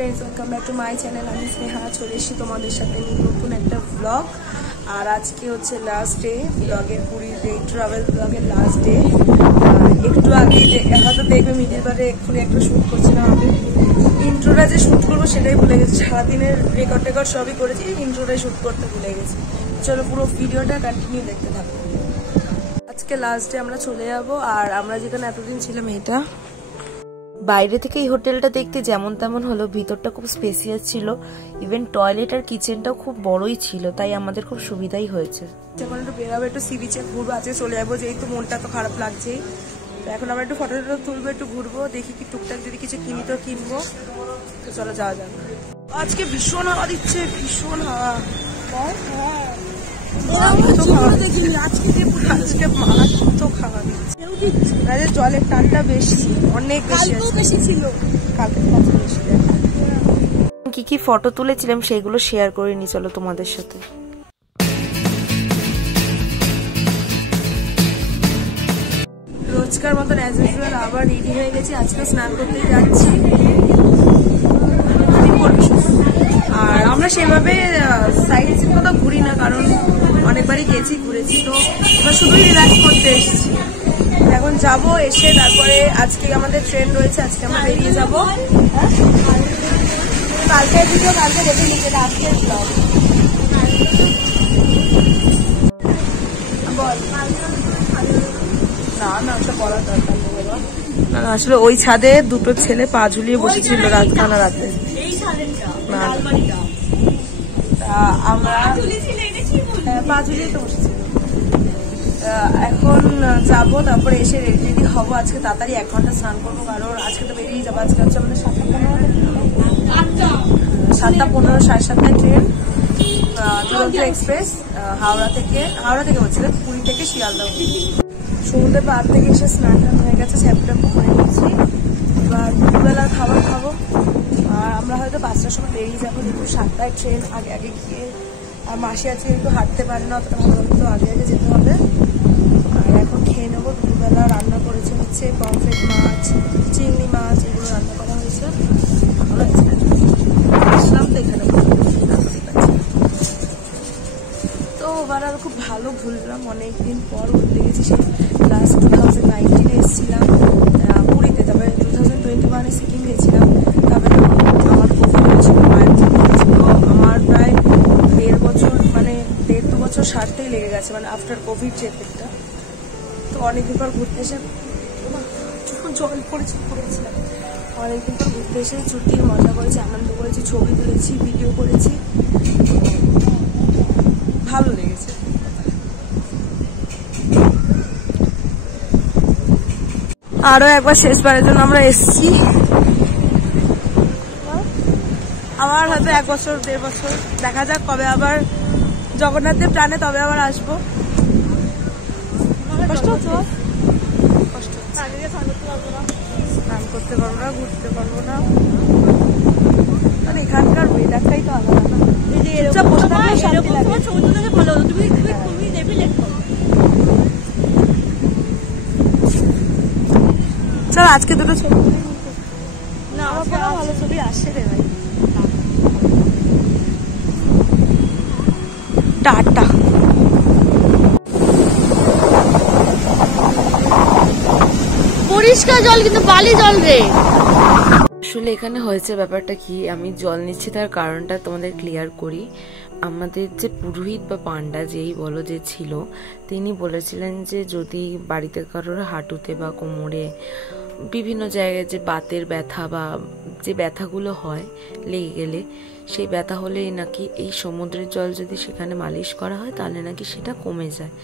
Friends, welcome back to my channel. আমি স্নেহা চলে এসেছি তোমাদের সাথে নতুন একটা ব্লগ। আর আজকে হচ্ছে লাস্ট ডে ব্লগের, পুরীর ট্রাভেল ব্লগের লাস্ট ডে। একটু আগে হয়তো দেখবে মিডিল বারে এক্ষুনি একটা শ্যুট করছিলাম। আমি ইন্ট্রোটা যে শ্যুট করবো সেটাই ভুলে গেছি। সারাদিনের রেকর্ড সবই করেছি, ইন্ট্রোটাই শ্যুট করতে ভুলে গেছি। চলো পুরো ভিডিওটা কন্টিনিউ দেখতে থাকো। আজকে লাস্ট ডে আমরা চলে যাবো। আর আমরা যেখানে এতদিন ছিলাম, এটা বাইরে থেকে এই হোটেলটা দেখতে যেমন তেমন হলো, ভিতরটা খুব স্পেসিয়াস ছিল। ইভেন টয়লেট আর কিচেনটাও খুব বড়ই ছিল, তাই আমাদের খুব সুবিধাই হয়েছে। যখন একটু বেরোবো, একটু সি বিচে ঘুরবো। আজকে চলে যাবো, যেহেতু মনটা তো খারাপ লাগছেই। তো এখন আমরা একটু ফটো তুলবো, একটু ঘুরবো, দেখি কি টুকটাক যদি কিছু কিনি তো কিনবো। তো চলো যাওয়া যাক। আজকে ভীষণ হাওয়া দিচ্ছে, ভীষণ হাওয়া। আজকে মারাত্মক হাওয়া দিচ্ছে। জলের টানটা বেশি, অনেক বেশি ছিল কালকে। কি কি ফটো তুলেছিলাম সেগুলো শেয়ার করে নি, চলো তোমাদের সাথে। রোজকার মতন অ্যাজ ইউজুয়াল আবার রেডি হয়ে গেছি। আজকে স্নান করতে যাচ্ছি। আর আমরা সেভাবে সাইড সিন কোথাও ঘুরি না, কারণ অনেকবারই গেছি, ঘুরেছি। তো এবার শুধুই রিল্যাক্স করতে এসেছি। এখন যাব, এসে তারপরে আজকে আমাদের ট্রেন রয়েছে, আজকে আমরা বেরিয়ে যাব। কালকের ভিডিও কালকে দেখে নিতে, আজকের ব্লগ বল। না ওটা বলার দরকার নেই বাবা। না আসলে ওই ছাদে দুটো ছেলে পা ঝুলিয়ে বসেছিল রাতখানা রাতে। না আমরা পা ঝুলিয়ে তো বসেছিল। এখন যাবো, তারপরে এসে রেডি রেডি হবো। আজকে তাড়াতাড়ি 1 ঘন্টা স্নান করবো, কারণ আজকে তো বেরিয়ে যাবো। আজকে হচ্ছে আমাদের 7:15 7:30 ট্রেন, দুরন্ত এক্সপ্রেস। হাওড়া থেকে হচ্ছিল, পুরী থেকে শিয়ালদা। সমুদ্রের পাড় থেকে এসে স্নান টান হয়ে গেছে, স্যাপটা করে নিচ্ছি। এবার দুপুরবেলার খাবার খাবো। আর আমরা হয়তো 5টার সময় বেরিয়ে যাবো, যেহেতু 7টায় ট্রেন। আগে গিয়ে, আর মাসি আছে একটু হাঁটতে পারে না অতটা ভালো, তো আগে যেতে হবে। আর এখন খেয়ে নেবো। দুপুরবেলা রান্না করেছে হচ্ছে পমফ্রেট মাছ, চিংড়ি মাছ, এগুলো রান্না করা হয়েছে। ভালো লাগছে। আসলাম তো এখানে, তো ওবার আর খুব ভালো ঘুরলাম। অনেকদিন পর ঘুরতে গেছি, সেই লাস্ট 2019 এসেছিলাম পুরীতে। তারপরে 2021 সিকিম গেছিলাম। তারপরে আমার কোভিড হয়েছিল, মায়ের জন্য হয়েছিল। আমার প্রায় 1.5 বছর, মানে 1.5-2 বছর সারতেই লেগে গেছে, মানে আফটার কোভিড যে এফেক্টটা। তো অনেকদিন পর ঘুরতে এসে যখন জল পড়েছিলাম, অনেকদিন পর ঘুরতে এসে ছুটির মজা করেছি, আনন্দ করেছি, ছবি তুলেছি, ভিডিও করেছি, ভালো লেগেছে। আরো একবার শেষবারের জন্য আমরা এসছি। আবার হয়তো 1 বছর 1.5 বছর, দেখা যাক কবে আবার জগন্নাথ দেব টানে, তবে আবার আসবো। কষ্ট হচ্ছে, স্নান করতে পারবো না, ঘুরতে পারবো না, মানে এখানকার ওয়েদারটাই তো আলাদা না। চল আজকে দুটো ছবি না, আমার কোনো ভালো ছবি আসে রে ভাই। টাটা। পরিষ্কার জল, কিন্তু বালি জল রে। আসলে এখানে হয়েছে ব্যাপারটা কি, আমি জল নিচ্ছি তার কারণটা তোমাদের ক্লিয়ার করি। আমাদের যে পুরোহিত বা পান্ডা যেই বলো যে ছিল, তিনি বলেছিলেন যে যদি বাড়িতে কারোর হাঁটুতে বা কোমরে বিভিন্ন জায়গায় যে বাতের ব্যথা বা যে ব্যথাগুলো হয় লেগে গেলে, সেই ব্যথা হলেই নাকি এই সমুদ্রের জল যদি সেখানে মালিশ করা হয় তাহলে নাকি সেটা কমে যায়।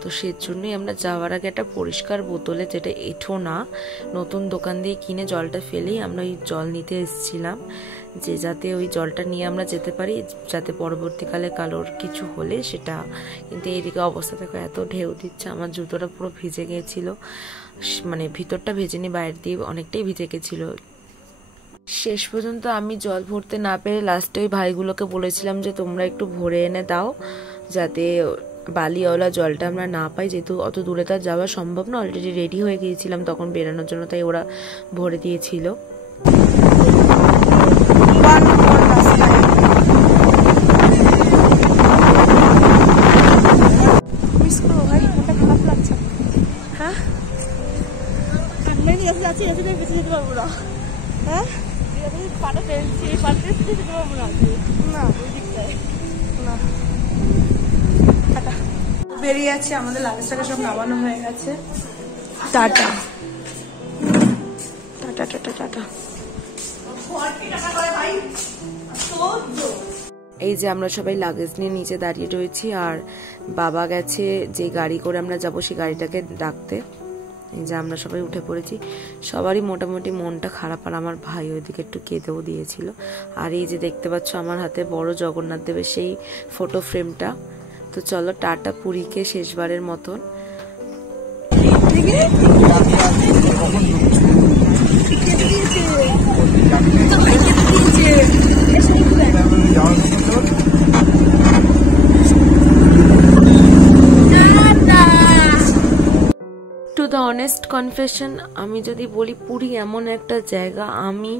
তো সেজন্যই আমরা যাওয়ার আগে একটা পরিষ্কার বোতলে, যেটা এঁঠো না, নতুন দোকান দিয়ে কিনে জলটা ফেলেই আমরা ওই জল নিতে এসেছিলাম, যে যাতে ওই জলটা নিয়ে আমরা যেতে পারি, যাতে পরবর্তীকালে কালোর কিছু হলে সেটা। কিন্তু এইদিকে অবস্থা দেখো, এত ঢেউ দিচ্ছে, আমার জুতোটা পুরো ভিজে গিয়েছিল, মানে ভিতরটা ভেজেনি, বাইরে দিয়ে অনেকটাই ভিজে গেছিল। শেষ পর্যন্ত আমি জল ভরতে না পেরে লাস্টে ওই ভাইগুলোকে বলেছিলাম যে তোমরা একটু ভরে এনে দাও, যাতে বালিওয়ালা জলটা আমরা না পাই, যেহেতু অত দূরে তার যাওয়া সম্ভব না। অলরেডি রেডি হয়ে গিয়েছিলাম তখন বেরানোর জন্য, তাই ওরা ভরে দিয়েছিল। ওয়ান মোর রাস্তায়। মিস করো ভাই, মনটা খারাপ লাগছে। হ্যাঁ ঠান্ডায় নিয়ে যাচ্ছি, এসে বেঁচে যেতে পারবো না। হ্যাঁ পাটা ফেলছি, পাটা যেতে পারবো না না ওই দিকটায় না। টাটা। বেরিয়ে আছে, আমাদের লাগেজটাকে সব নামানো হয়ে গেছে। Tata tata tata tata. এই যে আমরা সবাই লাগেজ নিয়ে নিচে দাঁড়িয়ে রয়েছি, আর বাবা গেছে যে গাড়ি করে আমরা যাবো সেই গাড়িটাকে ডাকতে। এই যে আমরা সবাই উঠে পড়েছি, সবারই মোটামুটি মনটা খারাপ, আর আমার ভাই ওইদিকে একটু কেঁদেও দিয়েছিল। আর এই যে দেখতে পাচ্ছ আমার হাতে বড় জগন্নাথ দেবের সেই ফটো ফ্রেমটা। তো চলো টাটা পুরীকে শেষবারের মতন। টু দ্য অনেস্ট কনফেশন, আমি যদি বলি পুরী এমন একটা জায়গা, আমি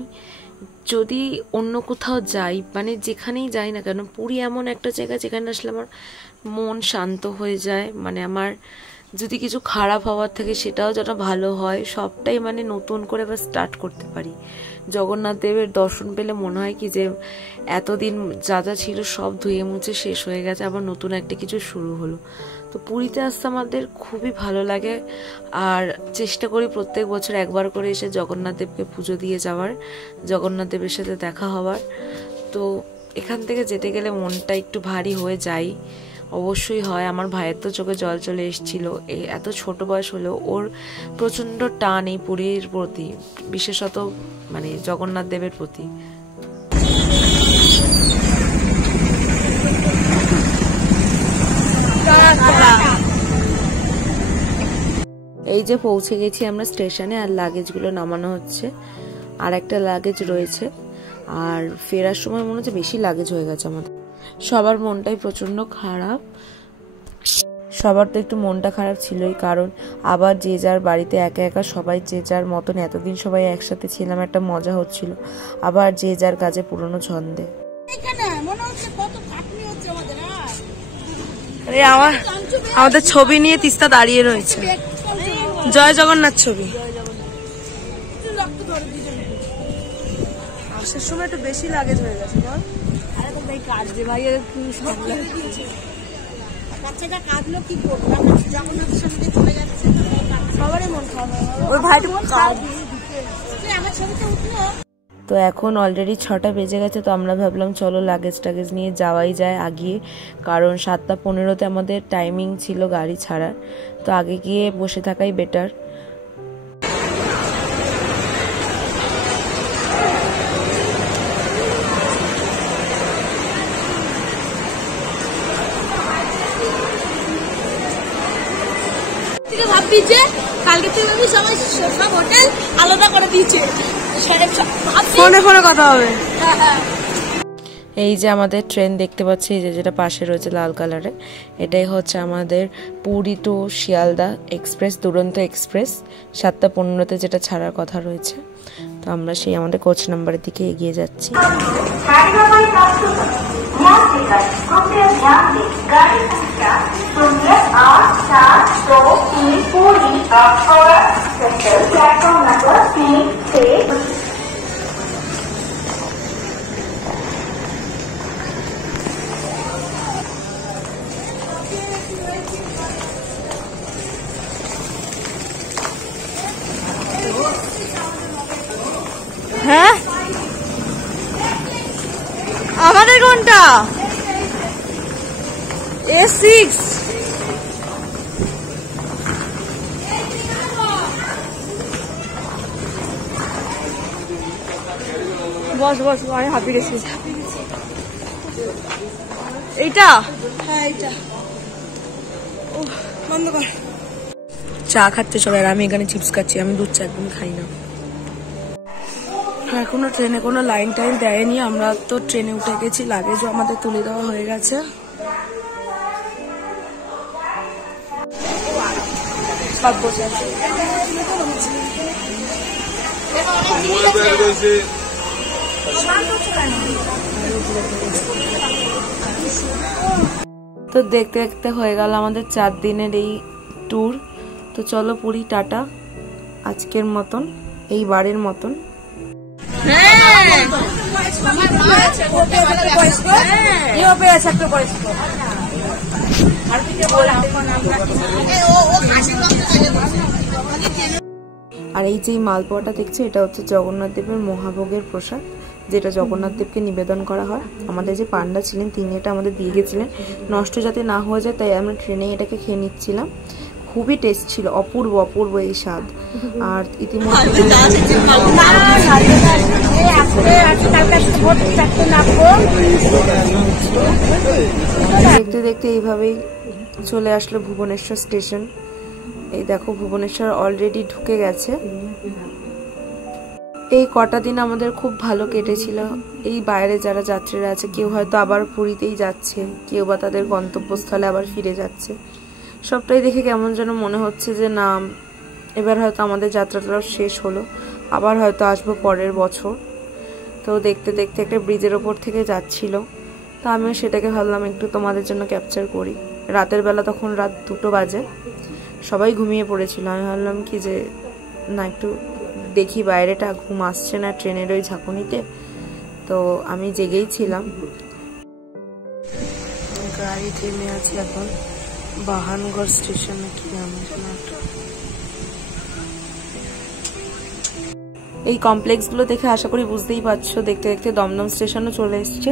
যদি অন্য কোথাও যাই, মানে যেখানেই যাই না কেন, পুরী এমন একটা জায়গা যেখানে আসলে আমার মন শান্ত হয়ে যায়। মানে আমার যদি কিছু খারাপ হওয়ার থাকে সেটাও যেন ভালো হয়, সবটাই মানে নতুন করে আবার স্টার্ট করতে পারি। জগন্নাথ দেবের দর্শন পেলে মনে হয় কি যে এতদিন যা যা ছিল সব ধুয়ে মুছে শেষ হয়ে গেছে, আবার নতুন একটা কিছু শুরু হলো। তো পুরীতে আসতে আমাদের খুবই ভালো লাগে, আর চেষ্টা করি প্রত্যেক বছর একবার করে এসে জগন্নাথ দেবকে পুজো দিয়ে যাওয়ার, জগন্নাথ দেবের সাথে দেখা হওয়ার। তো এখান থেকে যেতে গেলে মনটা একটু ভারী হয়ে যায়, অবশ্যই হয়। আমার ভাইয়ের তো চোখে জল চলে এসেছিল, এত ছোট বয়স হলেও ওর প্রচণ্ড টান এই পুরীর প্রতি, বিশেষত মানে জগন্নাথ দেবের প্রতি। এই যে পৌঁছে গেছি আমরা স্টেশনে, আর লাগেজগুলো নামানো হচ্ছে। আর একটা লাগেজ রয়েছে, আর ফেরার সময় মনে হচ্ছে বেশি লাগেজ হয়ে গেছে আমাদের। সবার মনটাই প্রচন্ড খারাপ, সবার তো একটু মনটা খারাপ ছিলই, কারণ আবার যে যার বাড়িতে একা একা সবাই যে যার মতন, এতদিন সবাই একসাথে ছিলাম, একটা মজা হচ্ছিল, আবার যে যার কাজে পুরনো ছন্দে। আমাদের ছবি নিয়ে তিস্তা দাঁড়িয়ে রয়েছে, জয় জগন্নাথ ছবি। আসার সময় একটু বেশি লাগেজ হয়ে গেছে বল। আরে তো ভাই কাটছে ভাই, বাচ্চাটা কাঁদলো কি করবো, জগন্নাথের সামনে চলে যাচ্ছে, সবারই মন খারাপ। ওই ভাইটা আমার ছবিতে উঠলো। তো এখন অলরেডি 6টা বেজে গেছে, তো আমরা ভাবলাম চলো লাগেজ টাগেজ নিয়ে যাওয়াই যায় আগিয়ে, কারণ 7:15-তে আমাদের টাইমিং ছিল গাড়ি ছাড়ার। তো আগে গিয়ে বসে থাকাই বেটার। ভাবছে কালকে থেকে সবাই সব হোটেল আলাদা করে দিয়েছে, ফোনে ফোনে কথা হবে। এই যে আমাদের ট্রেন দেখতে পাচ্ছি, এই যে যেটা পাশে রয়েছে লাল কালারে, এটাই হচ্ছে আমাদের পুরী টু শিয়ালদা এক্সপ্রেস, দুরন্ত এক্সপ্রেস। 7:15-তে যেটা ছাড়ার কথা রয়েছে। তো আমরা সেই আমাদের কোচ নাম্বারের দিকে এগিয়ে যাচ্ছি। হ্যাঁ আমাদের কোনটা? A6। বস বস, আমি হাঁপিয়ে গেছি। এইটা? হ্যাঁ এইটা। বন্ধ কর। চা খাচ্ছে সবাই, আর আমি এখানে চিপস খাচ্ছি। আমি দুধ চা একদম খাই না। এখনো ট্রেনে কোনো লাইন টাইন দেয়নি, আমরা তো ট্রেনে উঠে গেছি, লাগেজও আমাদের তুলে দেওয়া হয়ে গেছে। সব বসে আছে। তো দেখতে দেখতে হয়ে গেল আমাদের 4 দিনের এই ট্যুর। তো চলো পুরী টাটা আজকের মতন, এই বারের মতন। আর এই যে মালপোয়াটা দেখছি এটা হচ্ছে জগন্নাথ দেবের মহাভোগের প্রসাদ, যেটা জগন্নাথ দেবকে নিবেদন করা হয়। আমাদের যে পান্ডা ছিলেন তিনি এটা আমাদের দিয়ে গেছিলেন, নষ্ট যাতে না হয়ে যায়, তাই আমরা ট্রেনে এটাকে খেয়ে নিচ্ছিলাম। খুবই টেস্ট ছিল, অপূর্ব অপূর্ব এই স্বাদ। আর ইতিমধ্যে দেখতে দেখতে এইভাবেই চলে আসলো ভুবনেশ্বর স্টেশন। এই দেখো ভুবনেশ্বর অলরেডি ঢুকে গেছে। এই কটা দিন আমাদের খুব ভালো কেটেছিল। এই বাইরে যারা যাত্রীরা আছে কেউ হয়তো আবার পুরীতেই যাচ্ছে, কেউ বা তাদের গন্তব্যস্থলে আবার ফিরে যাচ্ছে। সবটাই দেখে কেমন যেন মনে হচ্ছে যে না, এবার হয়তো আমাদের যাত্রাটাও শেষ হলো, আবার হয়তো আসবো পরের বছর। তো দেখতে দেখতে একটা ব্রিজের ওপর থেকে যাচ্ছিল, তো আমিও সেটাকে ভাবলাম একটু তোমাদের জন্য ক্যাপচার করি। রাতের বেলা তখন রাত 2টো বাজে, সবাই ঘুমিয়ে পড়েছিল। আমি ভাবলাম কি যে না একটু দেখি বাইরেটা, ঘুম আসছে না ট্রেনের ওই ঝাঁকুনিতে, তো আমি জেগেই ছিলাম। গাড়ি থেমে আছে এখন বাহানগড় স্টেশনে, কি নাম একটা। এই কমপ্লেক্সগুলো দেখে আশা করি বুঝতেই পারছো, দেখতে দেখতে দমদম স্টেশনও চলে এসছে।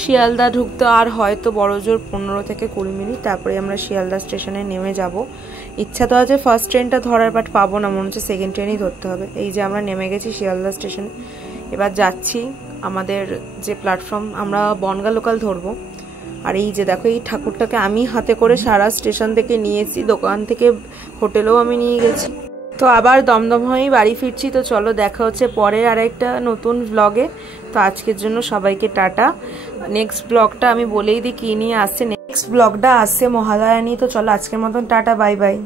শিয়ালদা ঢুকতে আর হয়তো বড় জোর 15 থেকে 20 মিনিট, তারপরে আমরা শিয়ালদা স্টেশনে নেমে যাব। ইচ্ছা তো আছে ফার্স্ট ট্রেনটা ধরার, বাট পাবো না, মনে হচ্ছে সেকেন্ড ট্রেনই ধরতে হবে। এই যে আমরা নেমে গেছি শিয়ালদা স্টেশনে, এবার যাচ্ছি আমাদের যে প্ল্যাটফর্ম, আমরা বনগা লোকাল ধরবো। আর এই যে দেখো এই ঠাকুরটাকে আমি হাতে করে সারা স্টেশন থেকে নিয়েছি, দোকান থেকে হোটেলেও আমি নিয়ে গেছি। তো আবার দমদম হয়েই বাড়ি ফিরছি। তো চলো দেখা হচ্ছে পরের আরেকটা নতুন ব্লগে। তো আজকের জন্য সবাইকে টাটা। নেক্সট ব্লগটা আমি বলেই দিই কি নিয়ে আসছে। নেক্সট ব্লগটা আসছে মহালয়া নিয়ে। তো চলো আজকের মতন টাটা, বাই বাই।